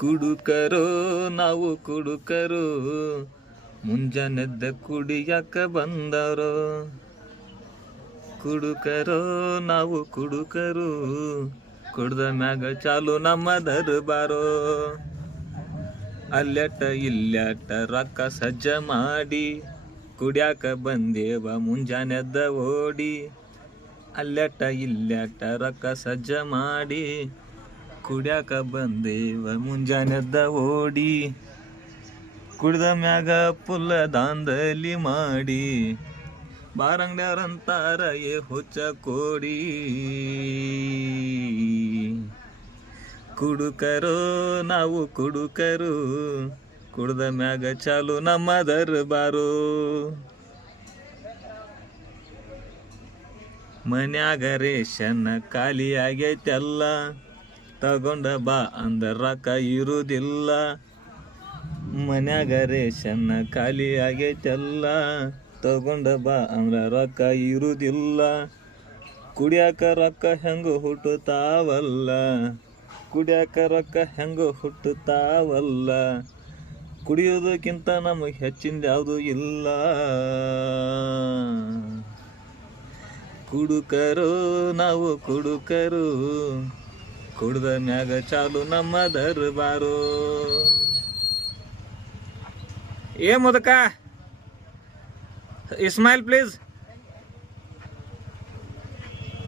ಕುಡುಕರು ನಾವು ಕುಡುಕರು, ಮುಂಜಾನೆದ್ದ ಕುಡಿಯಾಕ ಬಂದವರು. ಕುಡುಕರು ನಾವು ಕುಡುಕರು, ಕುಡ್ದ ಮ್ಯಾಗ ಚಾಲು ನಮ್ಮ ದರ್ಬಾರೋ. ಅಲ್ಲೆಟ ಇಲ್ಲೆಟ ರೊಕ್ಕ ಸಜ್ಜ ಮಾಡಿ, ಕುಡ್ಯಾಕ ಬಂದೇವ ಮುಂಜಾನೆದ್ದ ಓಡಿ. ಅಲ್ಲೆಟ ಇಲ್ಲೆಟ ರೊಕ್ಕ ಸಜ್ಜ ಮಾಡಿ, ಕುಡ್ಯಾಕ ಬಂದೇವ ಮುಂಜಾನೆದ್ದ ಓಡಿ. ಕುಡ್ದ ಮ್ಯಾಗ ಪುಲ್ಲ ದಾಂಧಲಿ ಮಾಡಿ, ಬಾರಂಗ್ಡ್ಯಾರಂತಾರ ಏ ಹುಚ್ಚ ಕೋಡಿ. ಕುಡುಕರು ನಾವು ಕುಡುಕರು, ಕುಡ್ದ ಮ್ಯಾಗ ಚಾಲು ನಮ್ಮ ದರ್ಬಾರು. ಮನ್ಯಾಗ ರೇಷನ್ ಖಾಲಿ ಆಗೈತೆಲ್ಲ, ತಗೊಂಡ ಬಾ ಅಂದ್ರ ರೊಕ್ಕ ಇರುವುದಿಲ್ಲ. ಮನ್ಯಾಗ ರೇಷನ್ ಖಾಲಿ ಆಗೈತೆಲ್ಲ, ತಗೊಂಡ ಬಾ ಅಂದ್ರ ರೊಕ್ಕ ಇರುವುದಿಲ್ಲ. ಕುಡಿಯಾಕ ರೊಕ್ಕ ಹೆಂಗ ಹುಟ್ಟುತ್ತಾವಲ್ಲ, ಕುಡಿಯಾಕ ರೊಕ್ಕ ಹೆಂಗ ಹುಟ್ಟುತ್ತಾವಲ್ಲ. ಕುಡಿಯೋದಕ್ಕಿಂತ ನಮಗೆ ಹೆಚ್ಚಿಂದ ಯಾವುದು ಇಲ್ಲ. ಕುಡುಕರು ನಾವು ಕುಡುಕರು, ಕುಡ್ದ ಮ್ಯಾಗ ಚಾಲು ನಮ್ಮ ದರ್ಬಾರು. ಏ ಮುದಕ, ಇಸ್ಮಾಯಿಲ್ ಪ್ಲೀಸ್.